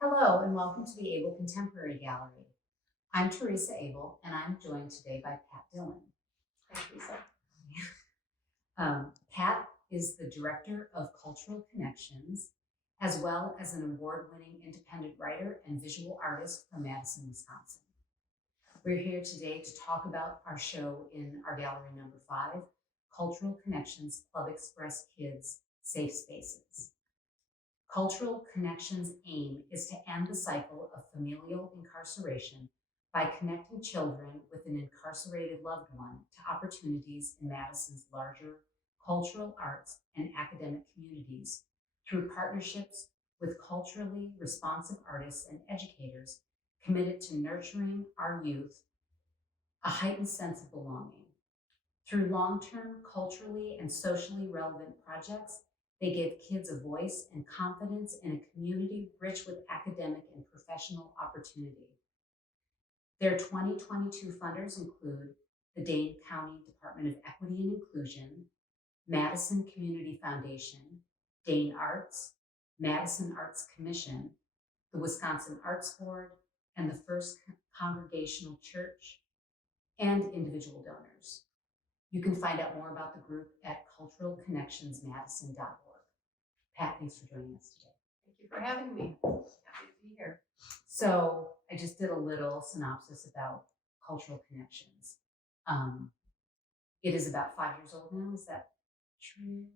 Hello and welcome to the Abel Contemporary Gallery. I'm Theresa Abel and I'm joined today by Pat Dillon. Hi, Lisa. Pat is the Director of Cultural Connections, as well as an award-winning independent writer and visual artist from Madison, Wisconsin. We're here today to talk about our show in our gallery number 5, Cultural Connections Club Express Kids Safe Spaces. Cultural Connections' aim is to end the cycle of familial incarceration by connecting children with an incarcerated loved one to opportunities in Madison's larger cultural arts and academic communities through partnerships with culturally responsive artists and educators committed to nurturing our youth a heightened sense of belonging. Through long-term culturally and socially relevant projects, they give kids a voice and confidence in a community rich with academic and professional opportunity. Their 2022 funders include the Dane County Department of Equity and Inclusion, Madison Community Foundation, Dane Arts, Madison Arts Commission, the Wisconsin Arts Board, and the First Congregational Church, and individual donors. You can find out more about the group at culturalconnectionsmadison.org. Pat, thanks for joining us today. Thank you for having me. Happy to be here. So I just did a little synopsis about Cultural Connections. It is about 5 years old now. Is that true?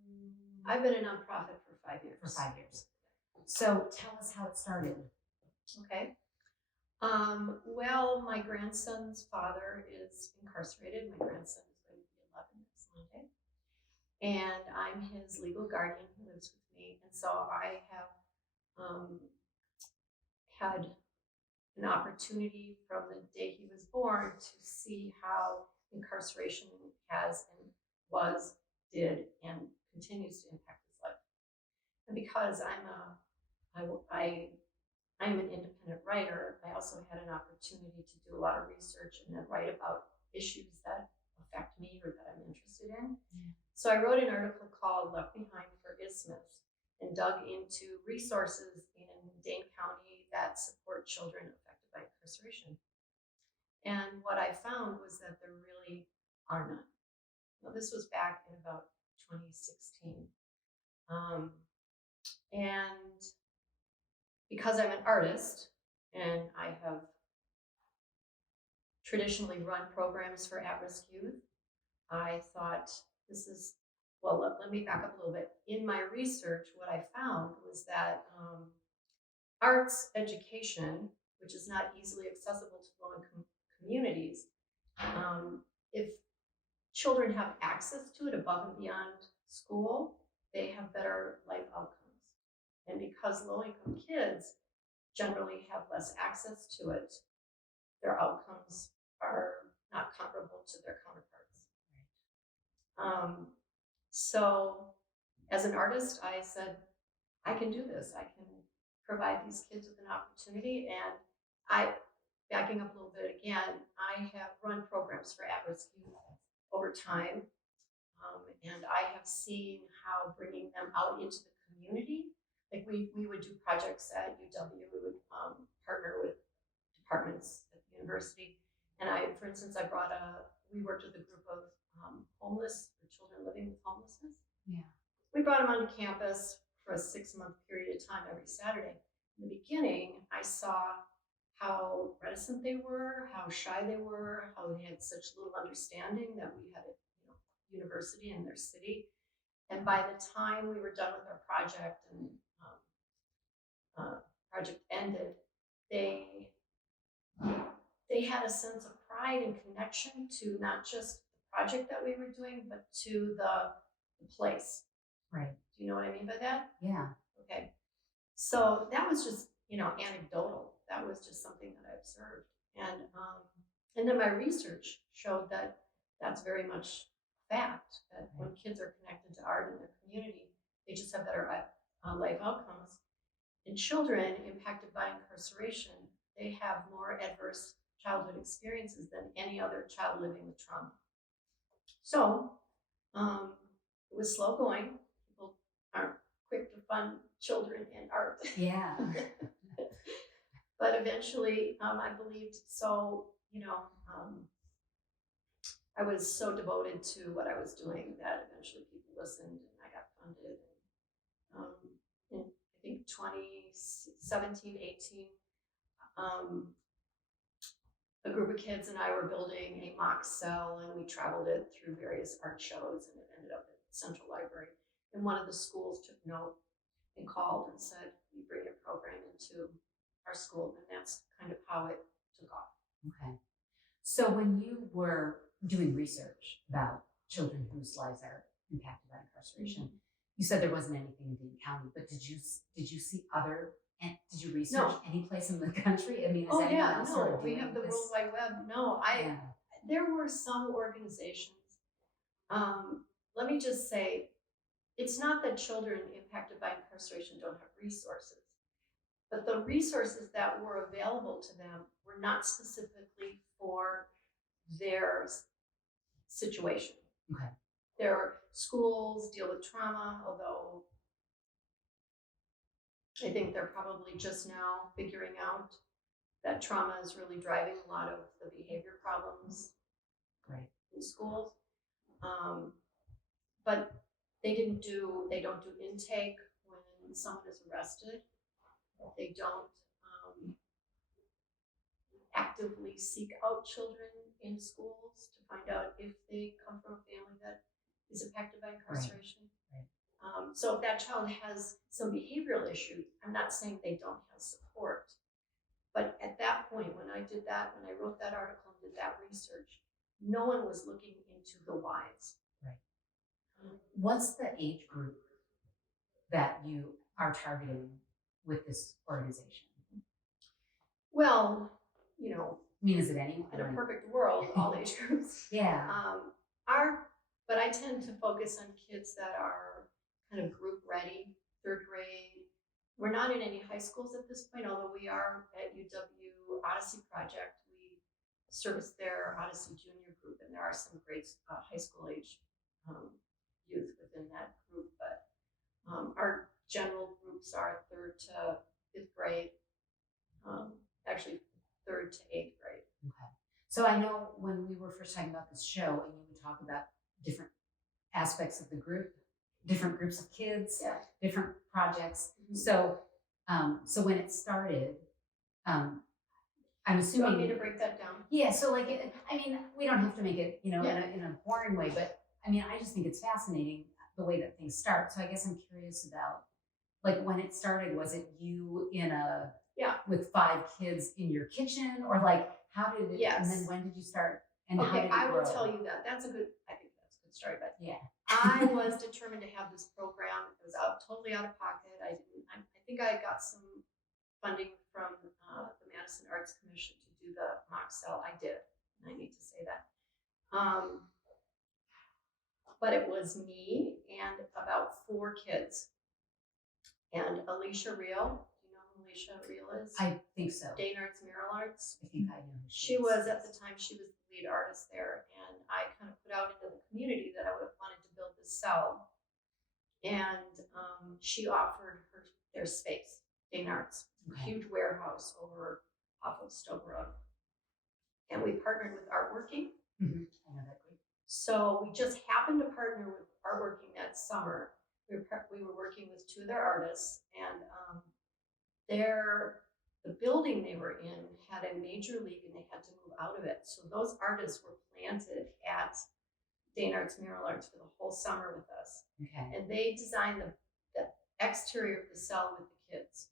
I've been a nonprofit for 5 years. For 5 years. So tell us how it started. Okay. Well, my grandson's father is incarcerated. My grandson is going to be 11 next Monday. And I'm his legal guardian who lives with me. And so I have had an opportunity from the day he was born to see how incarceration has and was, did, and continues to impact his life. And because I'm an independent writer, I also had an opportunity to do a lot of research and then write about issues that affect me or that I'm interested in. So I wrote an article called Left Behind for Isthmus and dug into resources in Dane County that support children affected by incarceration. And what I found was that there really are none. Now, this was back in about 2016. And because I'm an artist and I have traditionally run programs for at-risk youth, I thought let me back up a little bit. In my research, what I found was that arts education, which is not easily accessible to low-income communities, if children have access to it above and beyond school, they have better life outcomes. And because low-income kids generally have less access to it, their outcomes are not comparable to their counterparts. So as an artist, I said, I can do this. I can provide these kids with an opportunity. And backing up a little bit again, I have run programs for at-risk youth over time. And I have seen how bringing them out into the community, like we would do projects at UW, we would partner with departments at the university. And for instance, we worked with a group of homeless, or children living with homelessness. Yeah. We brought them onto campus for a 6-month period of time every Saturday. In the beginning, I saw how reticent they were, how shy they were, how they had such little understanding that we had a university in their city. And by the time we were done with our project and project ended, they had a sense of pride and connection to not just the project that we were doing, but to the place. Right. Do you know what I mean by that? Yeah. Okay. So that was just, anecdotal. That was just something that I observed. And then my research showed that that's very much fact, that when kids are connected to art in their community, they just have better life outcomes. And children impacted by incarceration, they have more adverse childhood experiences than any other child living with trauma. So it was slow going. People aren't quick to fund children in art. Yeah. But eventually, I believed so, I was so devoted to what I was doing that eventually people listened and I got funded. Um, in I think 2017, 18, um, a group of kids and I were building a mock cell and we traveled it through various art shows and it ended up at Central Library. And one of the schools took note and called and said, "You bring your program into our school," and that's kind of how it took off. Okay. So when you were doing research about children whose lives are impacted by incarceration, you said there wasn't anything in Dane County, but did you see other? And did you research any place in the country? I mean, is anyone else sort of we doing have the this? World Wide Web. No, there were some organizations. Let me just say, it's not that children impacted by incarceration don't have resources, but the resources that were available to them were not specifically for their situation. Okay. Their schools deal with trauma, although I think they're probably just now figuring out that trauma is really driving a lot of the behavior problems Right. in schools. But they don't do intake when someone is arrested. They don't actively seek out children in schools to find out if they come from a family that is impacted by incarceration. Right. So if that child has some behavioral issues, I'm not saying they don't have support. But at that point, when I wrote that article and did that research, no one was looking into the whys. Right. What's the age group that you are targeting with this organization? Well, I mean, is it anyone? in a perfect world, all age groups. Yeah. But I tend to focus on kids that are kind of group ready, third grade. We're not in any high schools at this point, although we are at UW Odyssey Project. We service their Odyssey Junior group, and there are some great high school age youth within that group. But our general groups are 3rd to 5th grade, actually 3rd to 8th grade. Okay. So I know when we were first talking about this show, and you would talk about different aspects of the group, different groups of kids, different projects. Mm-hmm. So when it started, I'm assuming. Do you want me to break that down? Yeah. So we don't have to make it, in a boring way, but I just think it's fascinating the way that things start. So I guess I'm curious about, when it started, was it you with 5 kids in your kitchen, or how did it? Yes. And then when did you start? And okay, how did it I will grow? tell you that. I think that's a good story. But yeah, I was determined to have this program. It was totally out of pocket. I think I got some funding from the Madison Arts Commission to do the mock cell. I did, and I need to say that. But it was me and about 4 kids. And Alicia Reel, do you know who Alicia Reel is? I think so. Dane Arts, Mural Arts. I think I know who she was. At the time, she was the lead artist there. And I kind of put out into the community that I wanted to build this cell. And she offered their space, Dane Arts, a huge warehouse over off of Stoke Road. And we partnered with Artworking. Mm-hmm. I know that group. So we just happened to partner with Artworking that summer. We were working with 2 of their artists, and the building they were in had a major leak, and they had to move out of it. So those artists were planted at Dane Arts, Mural Arts for the whole summer with us. Okay. And they designed the exterior of the cell with the kids.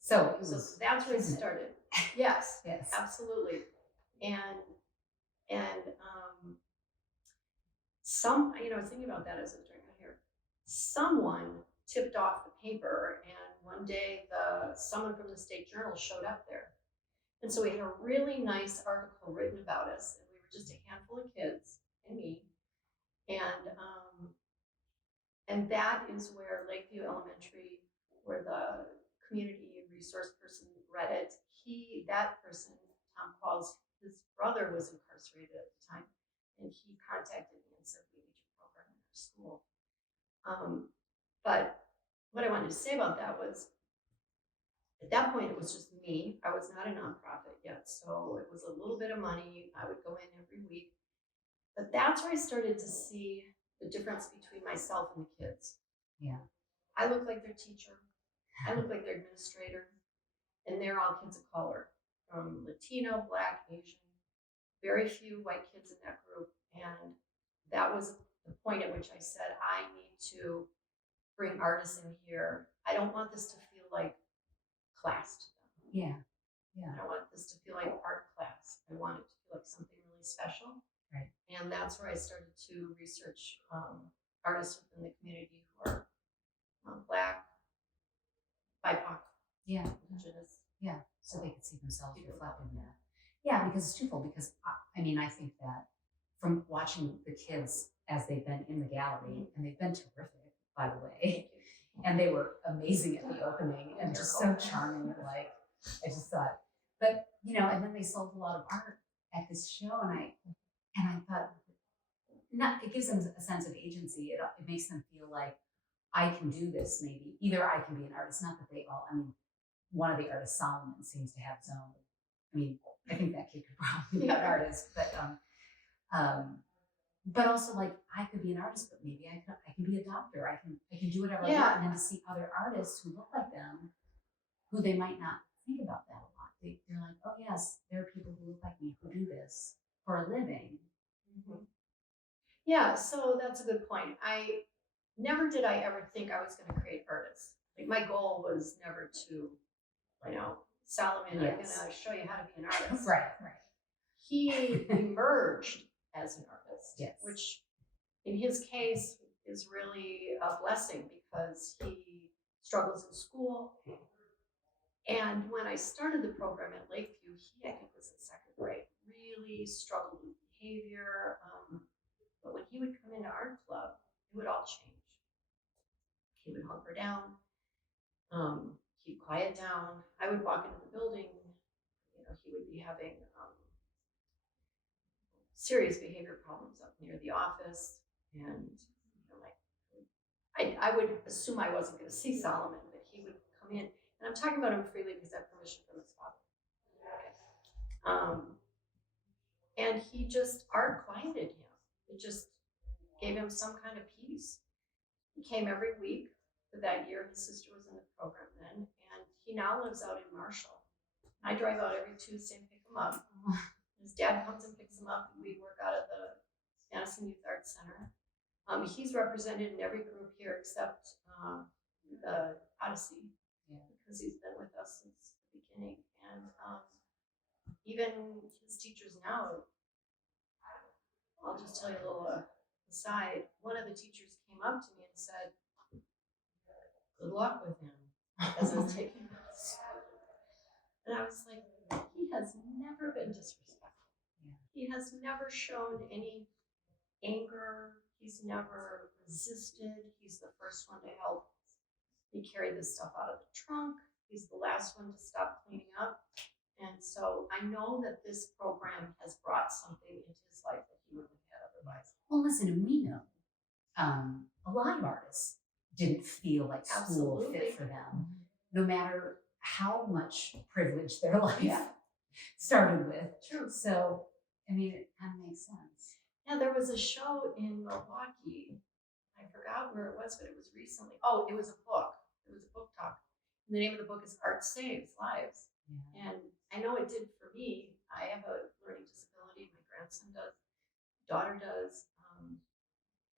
So that's where it started. Yes. Yes. Absolutely. And I was thinking about that as I was doing it here. Someone tipped off the paper, and one day someone from the State Journal showed up there. And so we had a really nice article written about us, and we were just a handful of kids and me. And that is where Lakeview Elementary, where the community resource person read it, that person, Tom Qualls, his brother was incarcerated at the time, and he contacted me and said, "We need your program in our school." But what I wanted to say about that was, At that point, it was just me. I was not a nonprofit yet, so it was a little bit of money. I would go in every week. But that's where I started to see the difference between myself and the kids. Yeah. I look like their teacher. I look like their administrator. And they're all kids of color, from Latino, Black, Asian, very few white kids in that group. And that was the point at which I said, I need to bring artists in here. I don't want this to feel like class to them. Yeah. Yeah. I don't want this to feel like art class. I want it to feel like something really special. Right. And that's where I started to research artists within the community who are Black, BIPOC, Yeah. Indigenous. Yeah. So they could see themselves reflected in that. Yeah, because it's twofold. Because I mean, I think that from watching the kids as they've been in the gallery, and they've been terrific, by the way, and they were amazing at the opening and just so charming. Like, I just thought, but you know, and then they sold a lot of art at this show, and I thought, not it gives them a sense of agency. It makes them feel like I can do this. Maybe either I can be an artist. Not that they all. I mean, one of the artists, Solomon, seems to have his own. I mean, I think that kid could probably be an artist, but also like I could be an artist, but maybe I can be a doctor. I can do whatever I want. And then to see other artists who look like them, who they might not think about that a lot. They're like, oh yes, there are people who look like me who do this for a living. Mm-hmm. Yeah, so that's a good point. Never did I ever think I was going to create artists. Like my goal was never to, Solomon, I'm going to show you how to be an artist. Right. He emerged as an artist, yes. Which in his case is really a blessing because he struggles in school. And when I started the program at Lakeview, he, I think, was in second grade, really struggled with behavior. But when he would come into art club, it would all change. He would hunker down. He'd quiet down. I would walk into the building. He would be having serious behavior problems up near the office, and I would assume I wasn't going to see Solomon, but he would come in, and I'm talking about him freely because I have permission from his father. Okay. And he just art quieted him. It just gave him some kind of peace. He came every week for that year. His sister was in the program then, and he now lives out in Marshall. I drive out every Tuesday and pick him up. His dad comes and picks him up, and we work out of the Madison Youth Arts Center. He's represented in every group here except the Odyssey, because he's been with us since the beginning. And even his teachers now, I'll just tell you a little aside. One of the teachers came up to me and said, "Good luck with him," as I was taking notes. And I was like, he has never been disrespectful. Yeah. He has never shown any anger. He's never resisted. He's the first one to help me carry this stuff out of the trunk. He's the last one to stop cleaning up. And so I know that this program has brought something into his life that he wouldn't have had otherwise. Well, listen, and we know a lot of artists didn't feel like school fit for them, no matter how much privilege their life started with. True. So, I mean, it kind of makes sense. Yeah, there was a show in Milwaukee. I forgot where it was, but it was recently. Oh, it was a book. It was a book talk. And the name of the book is Art Saves Lives. Yeah. And I know it did for me. I have a learning disability. My grandson does. My daughter does.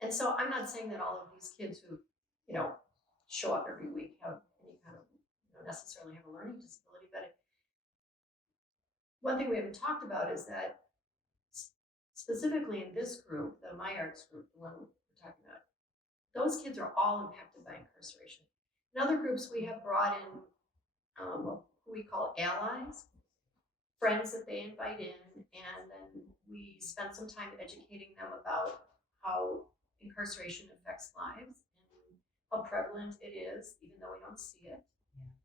And so I'm not saying that all of these kids who, show up every week have any kind of, necessarily have a learning disability. But one thing we haven't talked about is that specifically in this group, the My Arts group, the one we're talking about, those kids are all impacted by incarceration. In other groups, we have brought in who we call allies, friends that they invite in, and then we spend some time educating them about how incarceration affects lives and how prevalent it is, even though we don't see it,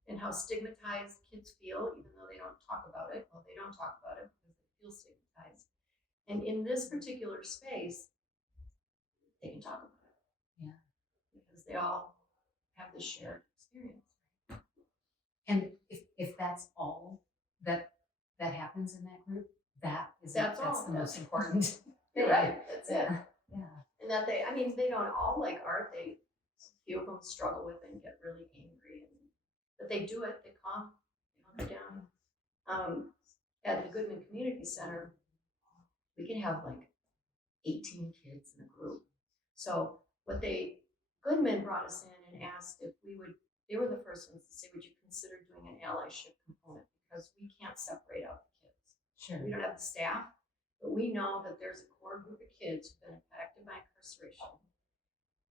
and how stigmatized kids feel, even though they don't talk about it. Well, they don't talk about it because they feel stigmatized. And in this particular space, they can talk about it. Yeah. Because they all have this shared experience. And that's all that happens in that group, that's all. the most important. You're right. That's it. Yeah. And that they don't all like art. A few of them struggle with it and get really angry, but they do it. They calm down. At the Goodman Community Center, we can have like 18 kids in a group. So Goodman brought us in and asked if they were the first ones to say, would you consider doing an allyship component? Because we can't separate out the kids. Sure. We don't have the staff, but we know that there's a core group of kids who've been affected by incarceration.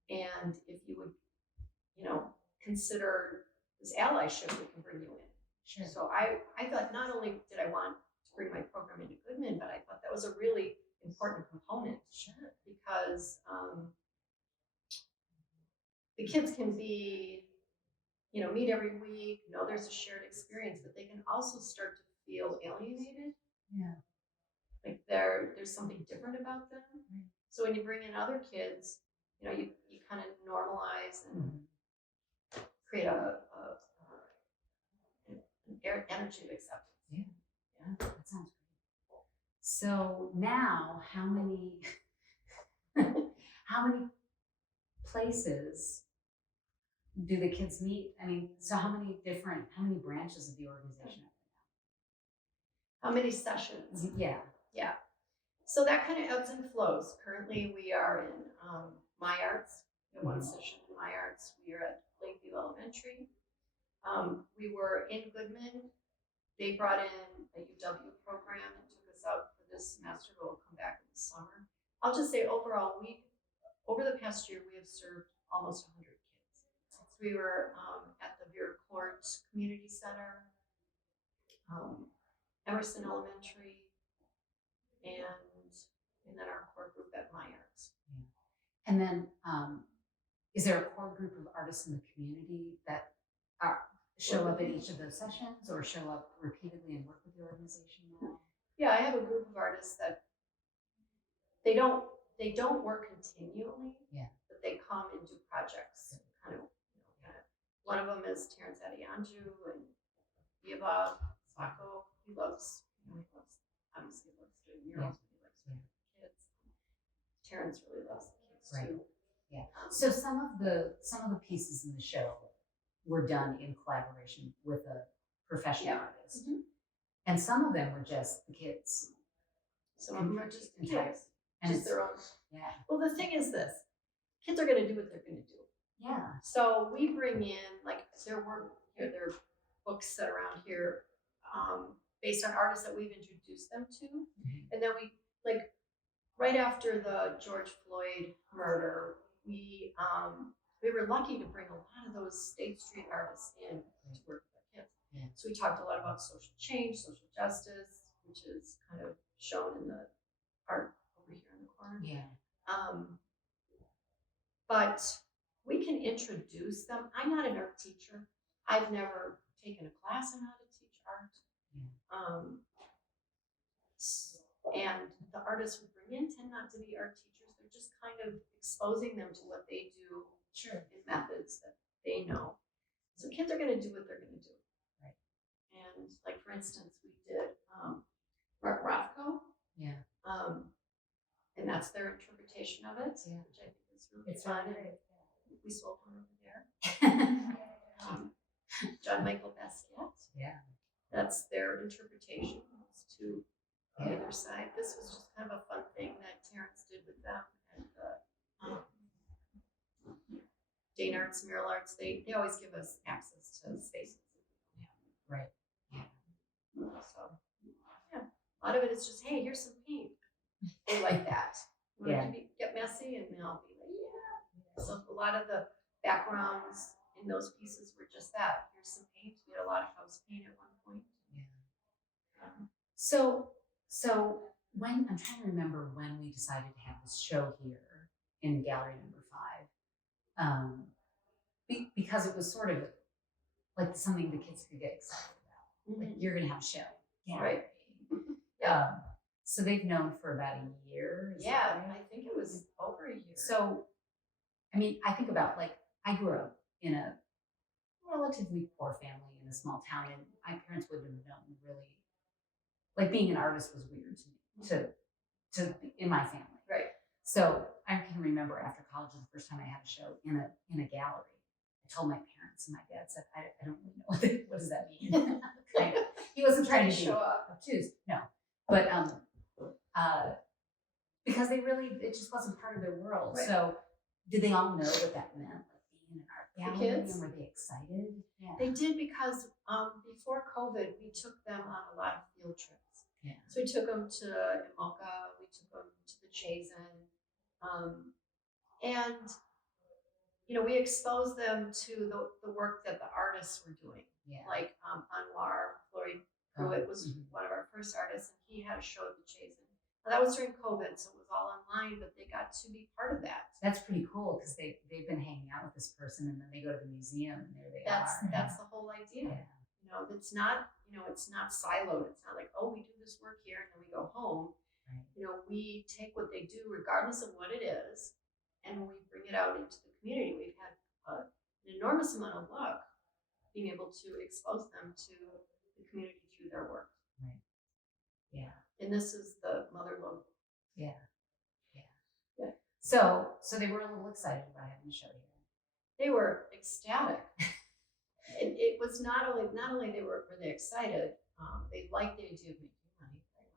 And if you would, consider this allyship, we can bring you in. Sure. So I thought not only did I want to bring my program into Goodman, but I thought that was a really important component. Sure. Because the kids can be, meet every week, there's a shared experience, but they can also start to feel alienated. Yeah. Like there's something different about them. Right. So when you bring in other kids, you kind of normalize and create an energy of acceptance. Yeah. That sounds great. So now, how many places do the kids meet? I mean, so how many branches of the organization are there How many sessions? now? Yeah. Yeah. So that kind of ebbs and flows. Currently, we are in My Arts. We have one session in My Arts. We are at Lakeview Elementary. We were in Goodman. They brought in a UW program and took us out for this semester. We'll come back in the summer. I'll just say overall, over the past year, we have served almost 100 kids. We were at the Vera Court Community Center, Emerson Elementary, and then our core group at My Arts. Yeah. And then, is there a core group of artists in the community that show up at each of those sessions or show up repeatedly and work with the organization now? Yeah, I have a group of artists that they don't work continually. Yeah. But they come and do projects. Kind of. One of them is Terrence Adianju and Yeva Sako. He loves doing murals. He likes doing kids. Terrence really loves the kids too. Yeah. So some of the pieces in the show were done in collaboration with a professional artist, and some of them were just the kids. Some of them are just kids, and just their own. Yeah. Well, the thing is this: kids are going to do what they're going to do. Yeah. So we bring in their work here, their books set around here, based on artists that we've introduced them to, and then we right after the George Floyd murder, we were lucky to bring a lot of those State Street artists in to work with our kids. Yeah. So we talked a lot about social change, social justice, which is kind of shown in the art over here in the corner. Yeah. But we can introduce them. I'm not an art teacher. I've never taken a class on how to teach art. Yeah. And the artists we bring in tend not to be art teachers. They're just kind of exposing them to what they do in methods that they know. So kids are going to do what they're going to do. Right. And for instance, we did Mark Rothko. Yeah. And that's their interpretation of it, which I think is really fun. We sold one over there. John Michael Basquiat. Yeah. That's their interpretation. It's to the other side. This was just kind of a fun thing that Terrence did with them. And Dane Arts, Mural Arts, they always give us access to spaces. Yeah. Right. Yeah. So, yeah. A lot of it is just, hey, here's some paint. They like that. Want it to get messy, and they'll be like, yeah. So a lot of the backgrounds in those pieces were just that. Here's some paint. We had a lot of house paint at one point. Yeah. So when I'm trying to remember when we decided to have this show here in gallery number 5, because it was sort of like something the kids could get excited about. Like, you're gonna have a show, right? So they've known for about a year. Yeah, right? I think it was over a year. So, I mean, I think about I grew up in a relatively poor family in a small town, and my parents wouldn't have known really. Like being an artist was weird to me, to in my family. Right. So I can remember after college, the first time I had a show in a gallery, I told my parents, and my dad said, "I don't really know what does that mean." Kind of. He wasn't trying to show be up. obtuse, no, but because it just wasn't part of their world. Right. So did they all know what that meant, like being in an art gallery, kids? and were they excited? Yeah. They did because before COVID, we took them on a lot of field trips. Yeah. So we took them to Imoca, we took them to the Chazen, and we exposed them to the work that the artists were doing. Yeah. Like Anwar Floyd Pruitt was one of our first artists, and he had a show at the Chazen. Now, that was during COVID, so it was all online, but they got to be part of that. That's pretty cool because they've been hanging out with this person, and then they go to the museum, and there they are. That's the whole idea. Yeah. It's not it's not siloed. It's not like, oh, we do this work here and then we go home. Right. We take what they do, regardless of what it is, and we bring it out into the community. We've had an enormous amount of luck being able to expose them to the community through their work. Right. Yeah. And this is the mother logo. Yeah. Yeah. So they were a little excited about having the show here. They were ecstatic. It was not only were they excited, they liked the idea of making money very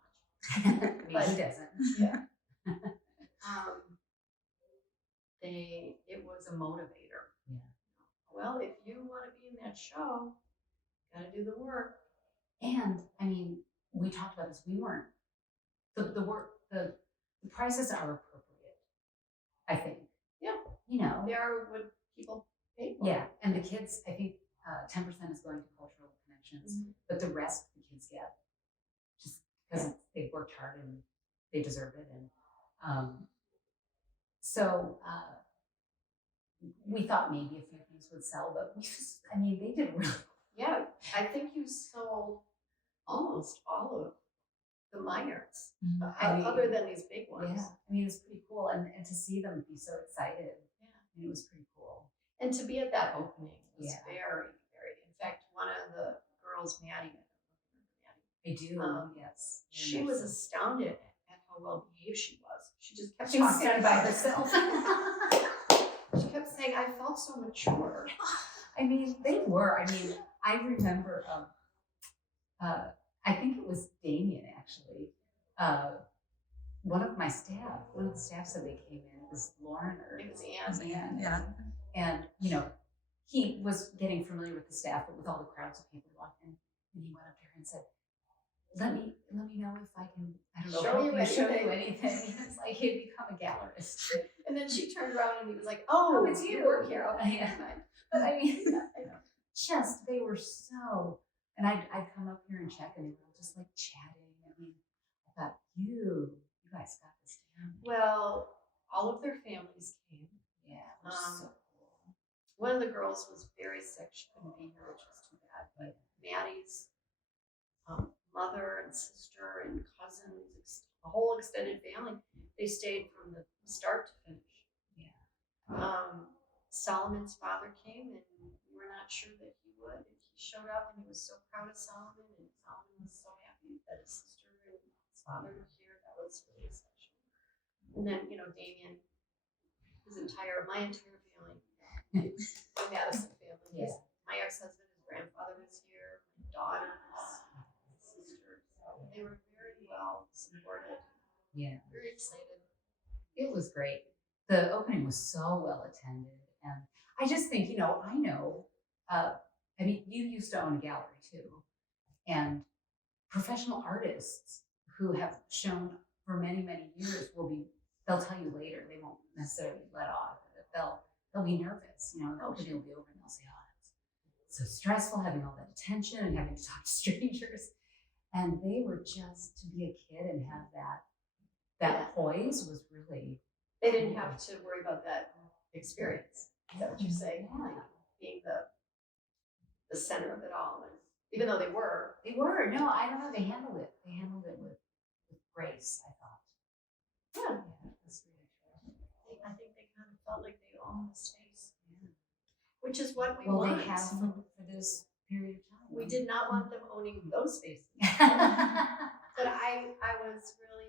much. I mean, who doesn't? Yeah. It was a motivator. Yeah. Well, if you want to be in that show, got to do the work. And I mean, we talked about this. We weren't the work. The prices are appropriate, I think. Yeah. They are what people pay for. Yeah, and the kids, I think 10% is going to cultural connections, but the rest the kids get just because they've worked hard and they deserve it. And so we thought maybe a few things would sell, but they did really. Yeah, I think you sold almost all of the minors, other than these big ones. Yeah, it's pretty cool, and to see them be so excited. Yeah, it was pretty cool. And to be at that opening was Yeah. very, very. In fact, one of the girls, Maddie, I do. Yes. She was astounded at how well behaved she was. She just kept talking talking by herself. She kept saying, "I felt so mature." They were. I remember. I think it was Damien actually. One of the staff said they came in. It was Lauren or it was Anne. Yeah. And he was getting familiar with the staff, but with all the crowds of people walking, and he went up to her and said, "Let me know if I can. I don't know, show you anything." It's like he'd become a gallerist. And then she turned around and he was like, "Oh, it's you. Work here." Okay, yeah. But I know. Just they were so. And I'd come up here and check, and they were all just like chatting. I thought you guys got this down. Well, all of their families came. Yeah, which is so cool. One of the girls was very sick; she couldn't be here, which was too bad. But Maddie's mother and sister and cousins, the whole extended family, they stayed from the start to finish. Yeah. Solomon's father came, and we were not sure that he would. He showed up, and he was so proud of Solomon, and Solomon was so happy that his sister and his father were here. That was really special. And then, Damien, my entire family, the Madison family. Yeah. My ex-husband, his grandfather was here, my daughters, my sister. So they were very well supported. Yeah. Very excited. It was great. The opening was so well attended. And I just think, I know, you used to own a gallery too. And professional artists who have shown for many, many years they'll tell you later, they won't necessarily let off. They'll be nervous, the opening will be over and they'll say, "Oh, it's so stressful having all that attention and having to talk to strangers." And they were just to be a kid and have that poise was really. They didn't have to worry about that experience. Is that what you're saying? Yeah. Like being the center of it all. And even though they were. No, I don't know. They handled it with grace, I thought. Yeah. That's really true. I think they kind of felt like they owned the space. Yeah. which is what we Well, want. they have for this period of time. We did not want them owning those spaces. But I was really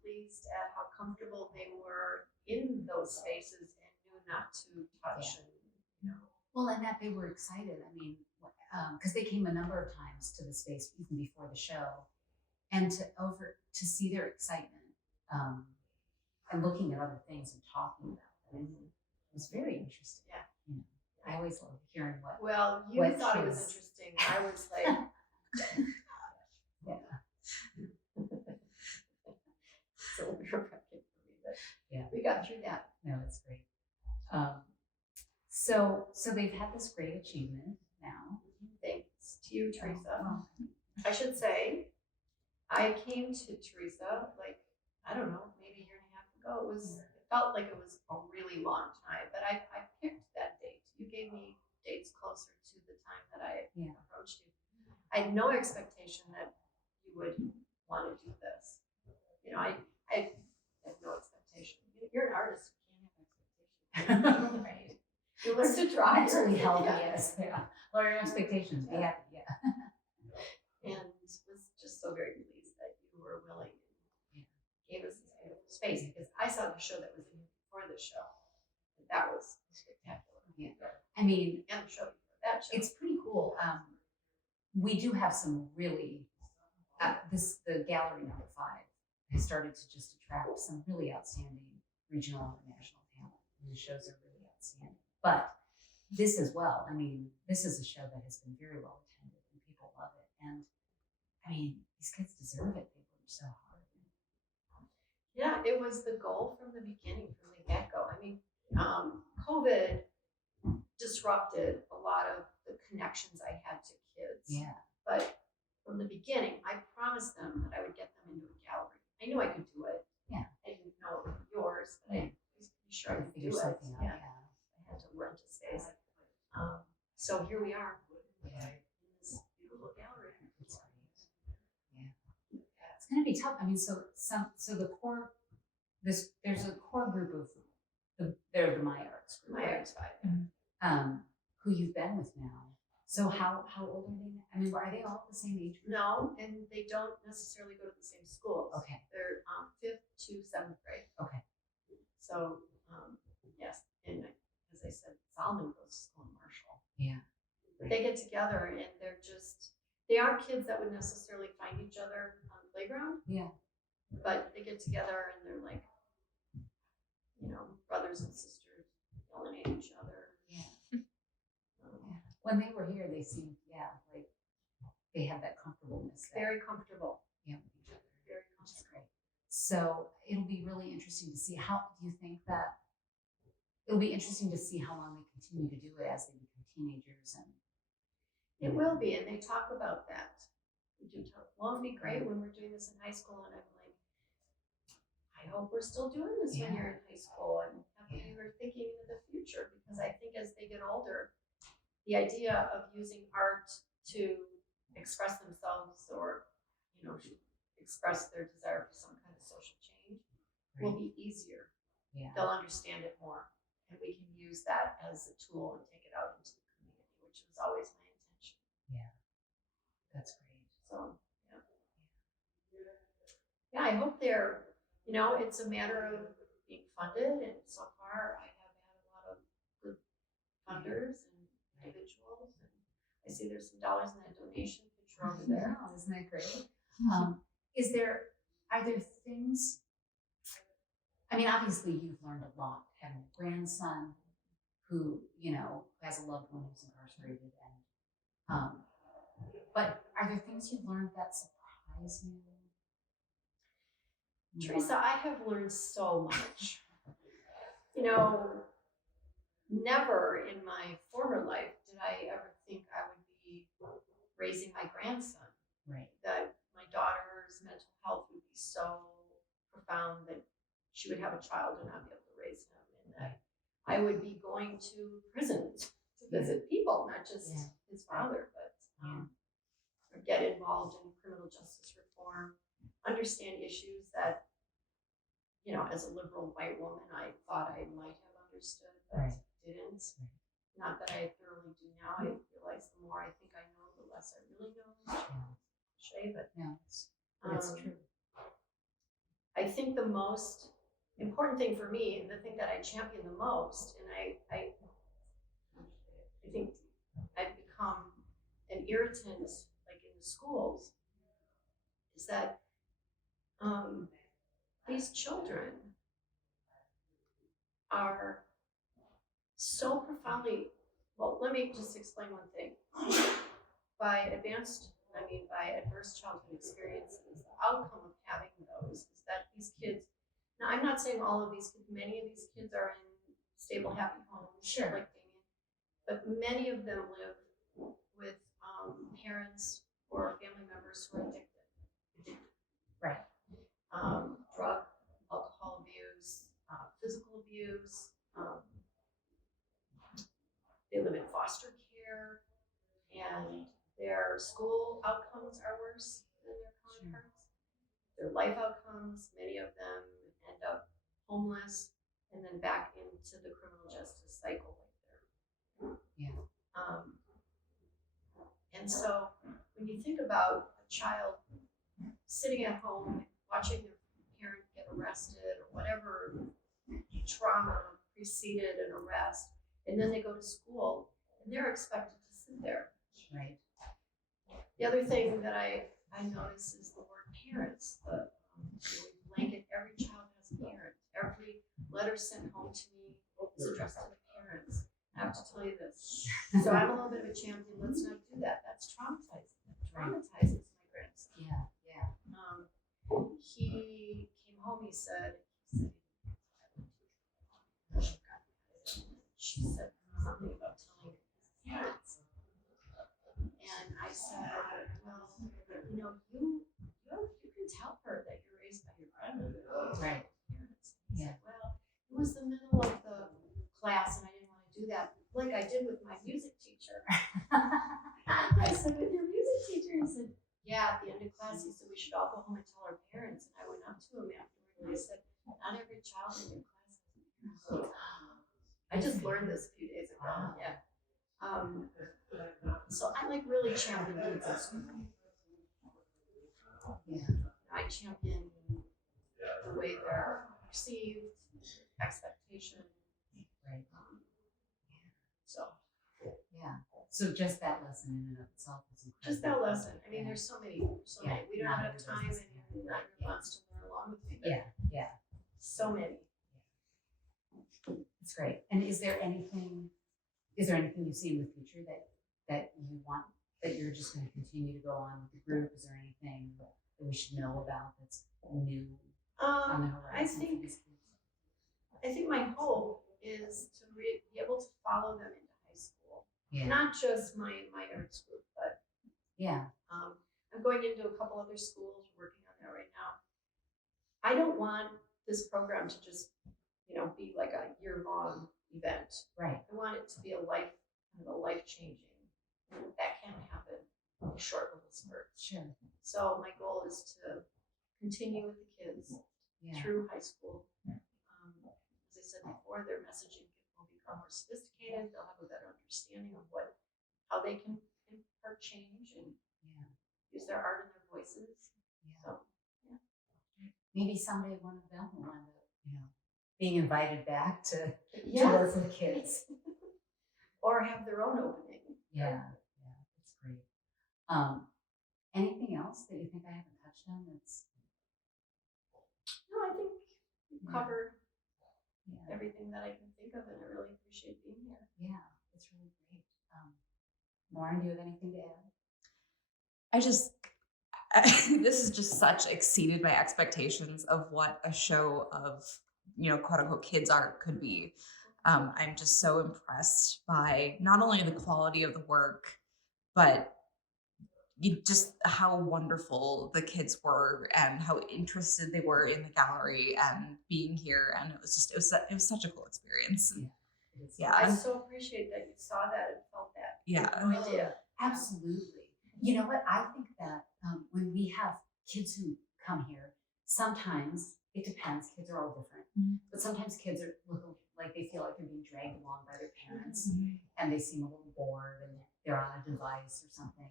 pleased at how comfortable they were in those spaces and knew not to touch. And, Well, and that they were excited. I mean, because they came a number of times to the space even before the show, and to see their excitement and looking at other things and talking about them, it was very interesting. Yeah. You know, I always love hearing what. Well, you what thought it was kids- interesting. I was like, Yeah. so nerve-wracking for me, but Yeah. we got through that. No, it's great. So they've had this great achievement now. Thanks to you, Theresa. Well, I should say, I came to Theresa like, I don't know, maybe a year and a half ago. It felt like it was a really long time, but I picked that date. You gave me dates closer to the time that I approached you. I had no expectation that you would want to do this. I had no expectation. You're an artist. You can't have expectations. Right. You learn to draw. mentally healthy, Yeah. yes. Yeah. Lower expectations. Be happy. Yeah. And was just so very pleased that you were willing and gave us this beautiful space, because I saw the show that was in before the show. And that was spectacular. Yeah. I mean, And the show before that show. it's pretty cool. We do have some really the gallery number 5 has started to just attract some really outstanding regional and national talent, and the shows are really outstanding. But this as well. I mean, this is a show that has been very well attended and people love it. And I mean, these kids deserve it. They worked so hard. Yeah, it was the goal from the beginning, from the get-go. I mean, COVID disrupted a lot of the connections I had to kids. Yeah. But from the beginning, I promised them that I would get them into a gallery. I knew I could do it. Yeah. I didn't know it would be yours, but I was pretty sure I could do Figure it. something out. Yeah. I had to rent a space. So here we are Yeah. in this beautiful gallery. It's great. Yeah. It's going to be tough. I mean, so the core, there's a core group of they're the My Arts group, My right? Arts 5. Who you've been with now. So how old are they now? I mean, are they all the same age group? No, and they don't necessarily go to the same schools. Okay. They're 5th to 7th grade. Okay. So, yes, and as I said, Solomon goes to school in Marshall. Yeah. They get together and they aren't kids that would necessarily find each other on the playground. Yeah. But they get together and they're like, brothers and sisters yelling at each other. Yeah. When they were here, they seemed like they had that comfortableness. Very comfortable. Yeah, with each other. Very Which is comfortable. great. So it'll be really interesting to see how do you think that it'll be interesting to see how long they continue to do it as they become teenagers and It will be, and they talk about that. We do talk. Won't it be great when we're doing this in high school? And I'm like, I hope we're still doing this when you're in high school, and happy you were thinking into the future, because I think as they get older, the idea of using art to express themselves or, express their desire for some kind of social change will be easier. Yeah. They'll understand it more, and we can use that as a tool and take it out into the community, which was always my intention. Yeah. That's great. So, yeah, I hope they're, it's a matter of being funded, and so far I have had a lot of good funders and individuals, and I see there's some dollars in that donation picture over there. Wow, isn't that great? Are there things, I mean, obviously you've learned a lot having a grandson who, has a loved one who's incarcerated, and but are there things you've learned that surprise you? Theresa, I have learned so much. Never in my former life did I ever think I would be raising my grandson. Right. That my daughter's mental health would be so profound that she would have a child and not be able to raise him, and that I would be going to prison to visit people, not just his father, but or get involved in criminal justice reform, understand issues that, as a liberal white woman, I thought I might have understood, but didn't. not that I thoroughly do now. I realize the more I think I know, the less I really know. Shay, but No, it's true. I think the most important thing for me, and the thing that I champion the most, and I think I've become an irritant, like in the schools, is that these children are so profoundly, well, let me just explain one thing. By adverse childhood experiences, the outcome of having those is that these kids, now I'm not saying all of these kids, many of these kids are in stable, happy homes, Sure. like Damien, but many of them live with parents or family members who are addicted. Right. Drug, alcohol abuse, physical abuse. They live in foster care, and their school outcomes are worse than their counterparts. Their life outcomes, many of them end up homeless and then back into the criminal justice cycle right there. Yeah. And so when you think about a child sitting at home watching their parent get arrested or whatever trauma preceded an arrest, and then they go to school and they're expected to sit there. Right. The other thing that I notice is the word parents. We blanket every child has a parent. Every letter sent home to me is addressed to the parents. I have to tell you this. So I'm a little bit of a champion. Let's not do that. That's traumatizing. That traumatizes my grandson. Yeah. He came home. He said, she said something about telling his parents. And I said, well, you can tell her that you're raised by your grandmother. Right. Parents. He said, well, it was the middle of the class and I didn't want to do that, like I did with my music teacher. I said, with your music teacher? He said, yeah, at the end of class, he said, we should all go home and tell our parents. And I went up to him afterward and I said, not every child in your class has a parent. I just learned this a few days ago. Wow. Yeah. So I like really champion kids in school. Yeah. I champion the way they're perceived, expectation. Right. So. Yeah. So just that lesson in and of itself is incredible. Just that lesson. I mean, there's so many. Yeah. We don't have enough time, and not everyone wants to learn along with me. But Yeah. so many. It's great. And is there anything you see in the future that you want, that you're just going to continue to go on with the group? Is there anything that we should know about that's new on the horizon? I think my hope is to be able to follow them into high school. Yeah. Not just my arts group, but I'm going into a couple other schools, working on that right now. I don't want this program to just be like a year-long event. Right. I want it to be a life-changing. That can't happen in short little spurts. Sure. So my goal is to continue with the kids through high school. As I said before, their messaging will become more sophisticated. They'll have a better understanding of how they can impart change and use their art and their voices. Yeah. So, maybe someday one of them will end up, being invited back to work with kids. Or have their own opening. Yeah, that's great. Anything else that you think I haven't touched on that's... No, I think you've covered everything that I can think of, and I really appreciate being here. Yeah, that's really great. Lauren, do you have anything to add? This is just such exceeded my expectations of what a show of, quote unquote kids art could be. I'm just so impressed by not only the quality of the work, but just how wonderful the kids were and how interested they were in the gallery and being here. And it was such a cool experience. Yeah. I so appreciate that you saw that and felt that. Yeah. No idea. Absolutely. You know what? I think that when we have kids who come here, sometimes it depends. Kids are all different, but sometimes kids look like they feel like they're being dragged along by their parents, and they seem a little bored and they're on a device or something.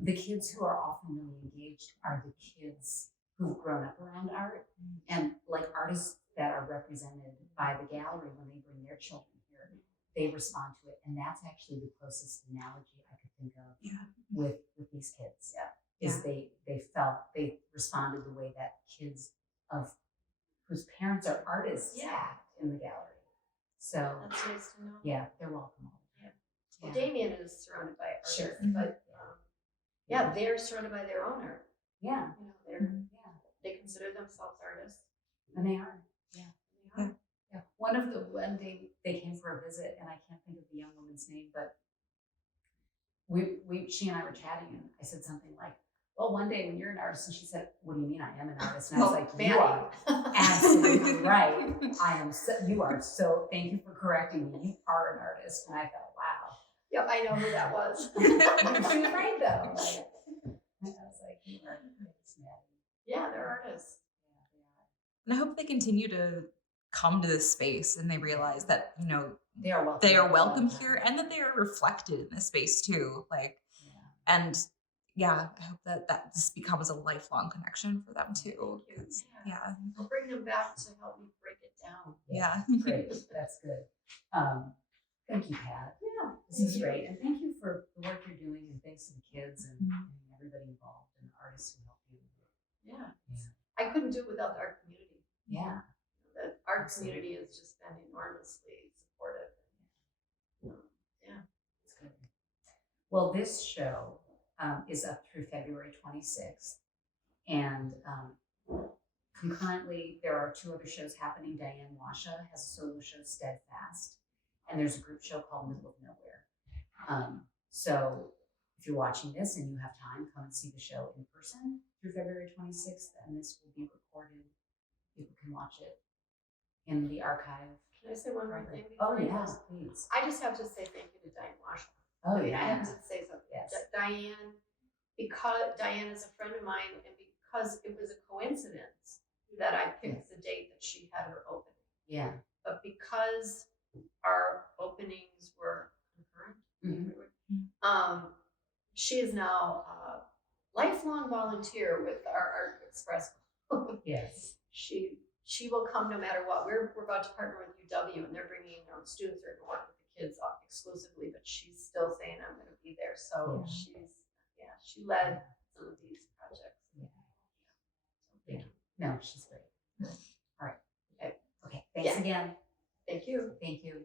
The kids who are often really engaged are the kids who've grown up around art, and like artists that are represented by the gallery when they bring their children here, they respond to it, and that's actually the closest analogy I could think of with these kids. Is they responded the way that kids of whose parents are artists act in the gallery. So That's nice to know. yeah, they're welcome all the time. Well, Damien is surrounded by artists, Sure. but they're surrounded by their own art. Yeah, You know, they consider themselves artists. and they are. They are. Yeah. When they came for a visit, and I can't think of the young woman's name, but she and I were chatting, and I said something like, well, one day when you're an artist, and she said, what do you mean I am an artist? And I was like, you are absolutely right. You are so, thank you for correcting me. You are an artist. And I thought, wow. Yep, I know who that was. You're right though. Like, I was like, you are artists, Maddie. Yeah, they're artists. Yeah, they are. And I hope they continue to come to this space and they realize that, you know, They are welcome. they are welcome here and that they are reflected in this space too. Like, and I hope that this becomes a lifelong connection for them too. I'll bring them back to help me break it down. Great. That's good. Thank you, Pat. Yeah. This is great. And thank you for the work you're doing, and thanks to the kids and everybody involved and the artists who help you. Yeah. I couldn't do it without the art community. Yeah. The art community has just been enormously supportive. It's good. Well, this show is up through February 26th. And concurrently, there are 2 other shows happening. Diane Washa has a solo show, Steadfast. And there's a group show called Middle of Nowhere. So if you're watching this and you have time, come and see the show in person through February 26th. And this will be recorded. People can watch it in the archive. Can I say one more thing? Oh, before I yeah, close? please. I just have to say thank you to Diane Wash. Oh, I yeah. have to say something. Yes. Diane, because Diane is a friend of mine, and because it was a coincidence that I picked the date that she had her opening. Yeah. But because our openings were concurrent, she is now a lifelong volunteer with our Art Express Club. Yes. She will come no matter what. We're about to partner with UW, and they're bringing students who are going to work with the kids exclusively, but she's still saying I'm going to be there. So she led some of these projects. Yeah. No, she's great. All right. Okay. Okay. Thanks again. Thank you. Thank you.